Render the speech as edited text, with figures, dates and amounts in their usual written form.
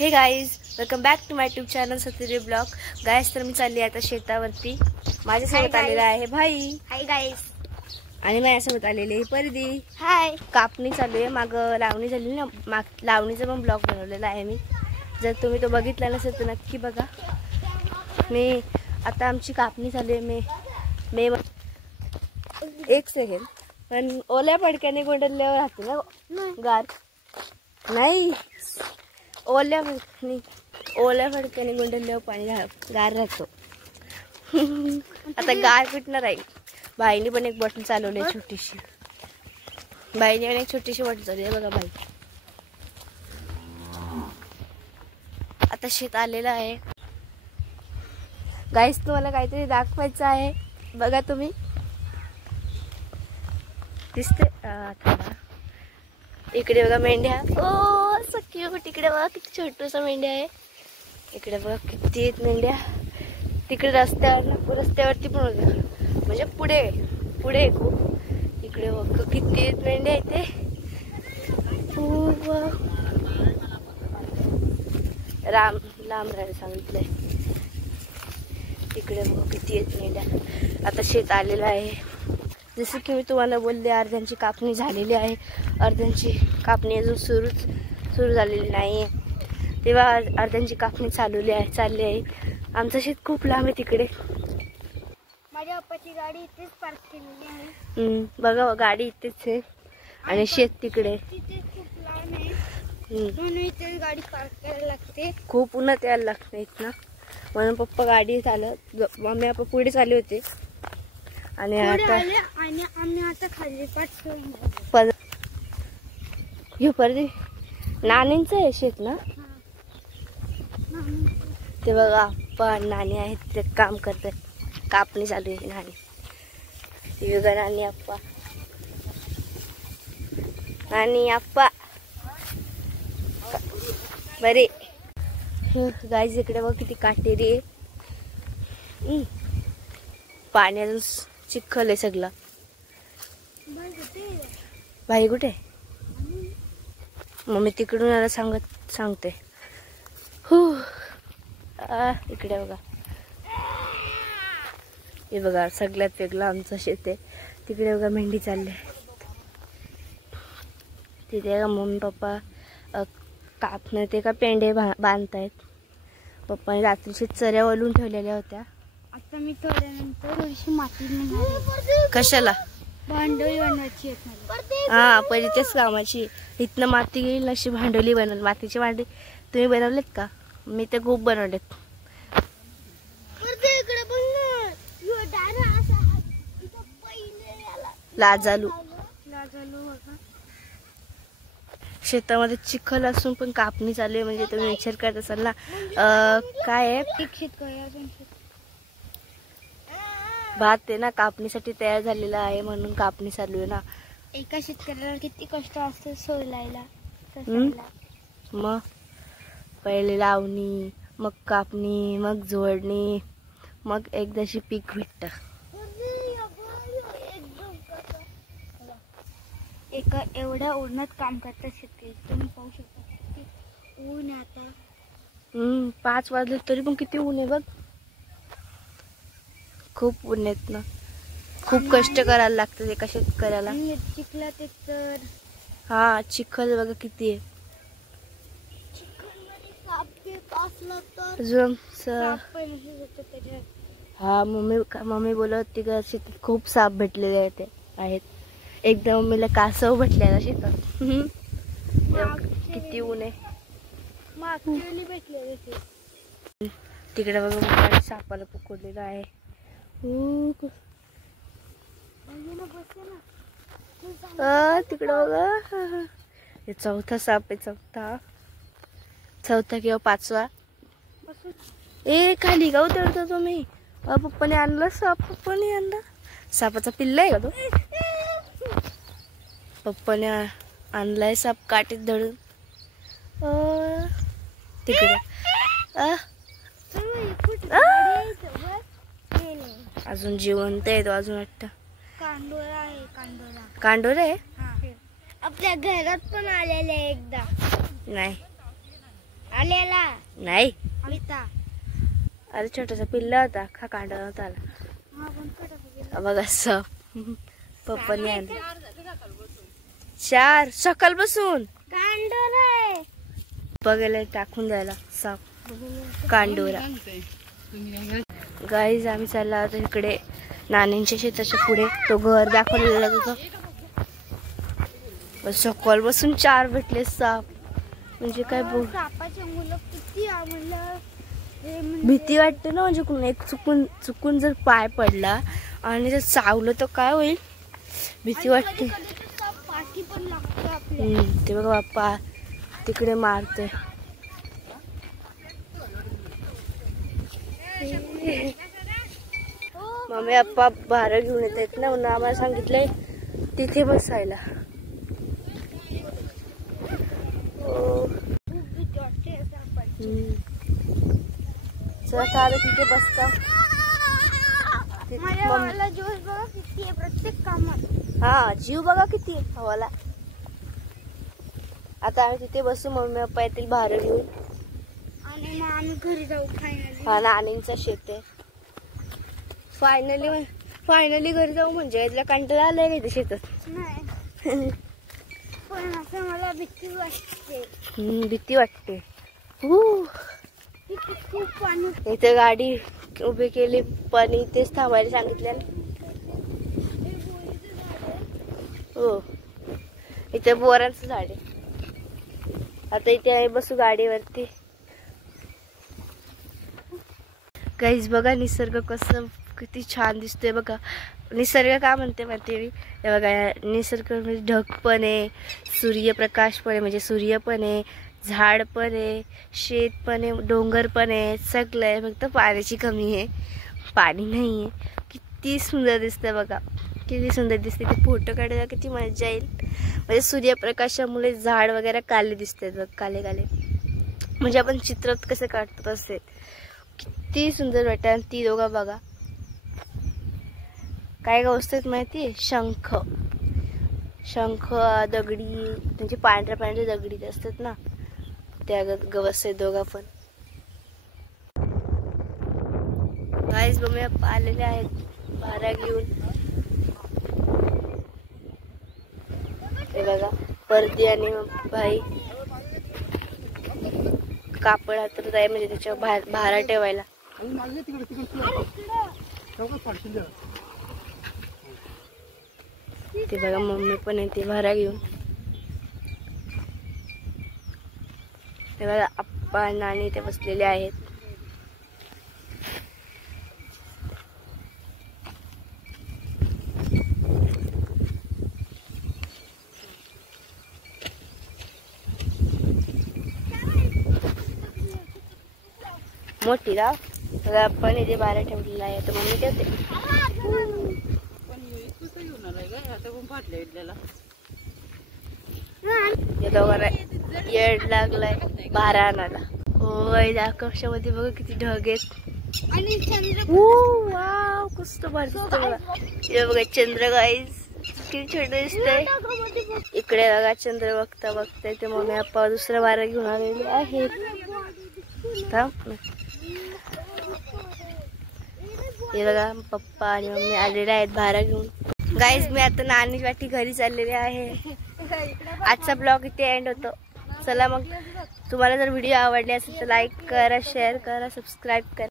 हे guys, welcome back to my tube channel Satyadevi vlog. Guys, तर मी चालली आता शेतावरती. माझ्यासोबत आलेला आहे भाई. Hi guys. आणि माझ्यासोबत आलेली परिदी. हाय. कापणी चालू आहे, माग लावणी झाली ना, लावणीचा पण ब्लॉग बनवलेला आहे मी. जर तुम्ही तो बघितला नसेल तर नक्की बघा. मी आता आमची कापणी चालू आहे. मे एक सेकंड, पण ओल्या पडक्याने गोंडल्यावर राहते ना गार. नाही, ओल्या फडक्याने गुंडल्यावर पाणी गार राहतो. आता गार पिटणार आहे. बाईने पण एक बॉटल चालवली छोटीशी. बाईने पण एक छोटीशी बॉटल चालवली आहे बघा बाई. आता शेत आलेलं आहे. गाईस, तुम्हाला काहीतरी दाखवायचं आहे. बघा तुम्ही, दिसते इकडे बघा मेंढ्या. ओ सख्य, तिकडे बघा किती छोटूसा मेंढ्या आहे. इकडे बघा किती आहेत मेंढ्या. तिकडे रस्त्यावरती पण होत्या, म्हणजे पुढे खूप. इकडे बघा किती आहेत मेंढ्या इथे. लांब राहायला सांगितलंय. इकडे बघा किती आहेत मेंढ्या. आता शेत आलेलं आहे. जसं की मी तुम्हाला बोलले, अर्ध्यांची कापणी झालेली आहे, अर्ध्यांची कापणी अजून सुरू झालेली नाही. तेव्हा अर्ध्यांची कापणी चालली आहे. आमचं शेत खूप लांब आहे तिकडे. माझ्या पप्पाची गाडी इथेच पार्क केलेली आहे. बघा गाडी इथेच आहे आणि शेत तिकडे. तिथे खूप लांब आहे, म्हणून इथे गाडी पार्क करायला लागते. खूप उन्हात यायला लागते इथनं, म्हणून पप्पा गाडी चालत, मम्मी आपण पुढे चालले होते. आणि आम्ही आता खाली परत नानींचं आहे शेत ना. ते बघा आप्पा नानी आहेत, ते काम करतात. कापणी चालू आहे. नानी, ती बघा नानी आप्पा बरे. गाईज, इकडे बघ किती काटेरी आहे. पाणी अजून चिखल आहे सगळं. भाई कुठे? मम्मी तिकडून यायला सांगते. इकडे बघा, हे बघा सगळ्यात वेगळं आमचं शेत आहे. तिकडे बघा मेंढी चालले. तिथे का मम्मी पप्पा कापणं ते का पेंडे बांधतायत. पप्पाने रात्रीची चऱ्या वळून ठेवलेल्या होत्या. आता मी थोड्यानंतर थोडीशी माती नेणार. कशाला? भांडोली बनवायची. हा, पहिले तेच कामाची. इथनं माती घेईल अशी भांडोली बनवली. मातीची भांडी तुम्ही बनवलेत का? मी ते खूप बनवलेत. लाजालू शेतामध्ये चिखल असून पण कापणी चालू आहे. म्हणजे तुम्ही विचार करत असाल ना, काय आहे भात आहे ना, कापणीसाठी तयार झालेला आहे, म्हणून कापणी चालू आहे ना. एका शेतकऱ्याला किती कष्ट असते सोलायला. मग पहिले लावणी, मग कापणी, मग जोडणी, मग एकदाशी पीक भेटत. एका एवढ्या उन्हात काम करतात शेतकरी. तुम्ही पाहू शकता किती ऊन आहे आता. 5 वाजले तरी पण किती ऊन आहे बघ. खूप ऊन आहेत ना. खूप कष्ट करायला लागतात एका शेतकऱ्याला. चिखलात तर हा, चिखल बघा किती आहे. हा, मम्मी बोलत होती का शेतात खूप साप भेटलेले आहेत. एकदा मम्मीला कासव भेटलेला शेतात. किती ऊन आहे. तिकडे बघा सापाला पकडलेलं आहे. तिकडे बघा, हे चौथा साप आहे. चौथा किंवा 5वा. खाली का उतरतो तुम्ही? पप्पाने आणलं साप. पप्पाने आणला सापाचा पिल्ला आहे का तो? पप्पाने आणलाय साप काठीत धरून. तिकडे अजून जिवंत आहे तो. अजून वाटतं कांडोरा आहे. आपल्या घरात पण आलेले एकदा. नाही, आलेला नाही, आलिता अरे छोटासा पिल्ला होता, कांडा नव्हता आला. हा पण कडा बघ. बघ असं पप्पाने आणलं. 4 सकाळ बसून कांडोरा बघायला टाकून द्यायला साप कांडोरा. गाईज आम्ही चालला होतो इकडे नानींच्या शेताच्या पुढे. तो घर दाखवलेला होता. सकाळ बसून 4 भेटले साप. म्हणजे काय बोल, सापाचे मुलं किती म्हणलं भीती वाटते ना. म्हणजे कोण एक चुकून जर पाय पडला आणि जर चावलं तर काय होईल, भीती वाटते. पाठी पण लागते आपल्या. ते बघा बाप्पा तिकडे मारतोय. मम्मी पप्पा भार घेऊन येत आहेत ना, म्हणून आम्हाला सांगितलंय तिथे बसायला. चला आता तिथे बसता. माझ्या भावाला जोश बघा किती आहे प्रत्येक कामात. हा जीव बघा किती आहे भावाला. आता आम्ही तिथे बसू, मम्मी पप्पा येतील भार घेऊन आणि मग आम्ही घरी जाऊ फायनली. हा नानींचं शेत आहे. फायनली घरी जाऊ म्हणजे यातला कंटाळा आलाय नाही ते शेतात. नाही पण असं मला भीती वाटते. भीती वाटते. खूप पाणी. इथे गाडी उभी केली पण इथेच थांबायला सांगितलं. हो इथे बोरांचं झाड आहे. आता इथे आहे बसू गाडीवरती. गाईज बघा निसर्ग कसं किती छान दिसतोय बघा. निसर्ग का म्हणते माहिती मी, हे बघा निसर्ग म्हणजे ढग पण आहे, सूर्यप्रकाश पण आहे, म्हणजे सूर्य पण आहे, झाड पण आहे, शेत पण आहे, डोंगर पण आहे, सगळं आहे. फक्त पाण्याची कमी आहे, पाणी नाही आहे. किती सुंदर दिसतंय बघा, किती सुंदर दिसते. ते फोटो काढायला किती मजा येईल. म्हणजे सूर्यप्रकाशामुळे झाड वगैरे काले दिसतात बघ, काले काले. म्हणजे आपण चित्रात कसं काढतो तसे किती सुंदर वाटतं. आणि ती दोघं बघा काय गोष्ट आहेत माहिती आहे, शंख दगडी, म्हणजे पांढऱ्या दगडी असतात ना, त्या गवस आहेत दोघा पण. गाईस मम्मी आलेले आहेत भारा घेऊन. हे बघा परदी आणि भाई कापड हातरत आहे, म्हणजे त्याच्यावर भारा ठेवायला. ते बघा मम्मी पण येते भारा घेऊन. ते बघा आप्पा नानी ते बसलेले आहेत. मोठी राव बघा आपण इथे भारा ठेवलेला आहे. तर मम्मी ठेवते. या दोघांना येड लागलाय भारा आणायला. होय आकाशामध्ये बघा किती ढग आहेत. आणि चंद्र वाव कसं भारी दिसतंय बघा. हे बघा चंद्र गाईज किती छोटं दिसतंय. इकडे बघा चंद्र बघता बघता ते मम्मी पप्पा दुसरा भारा घेऊन आलेले आहेत. हे बघा पप्पा आणि मम्मी आलेले आहेत भारा घेऊन. गाईज मी आता नानी वाटी घरी चाललेले आहे. आजचा ब्लॉग इथे एंड होतो. चला मग तुम्हाला जर व्हिडिओ आवडले असेल तर लाईक करा, शेअर करा, सबस्क्राईब करा.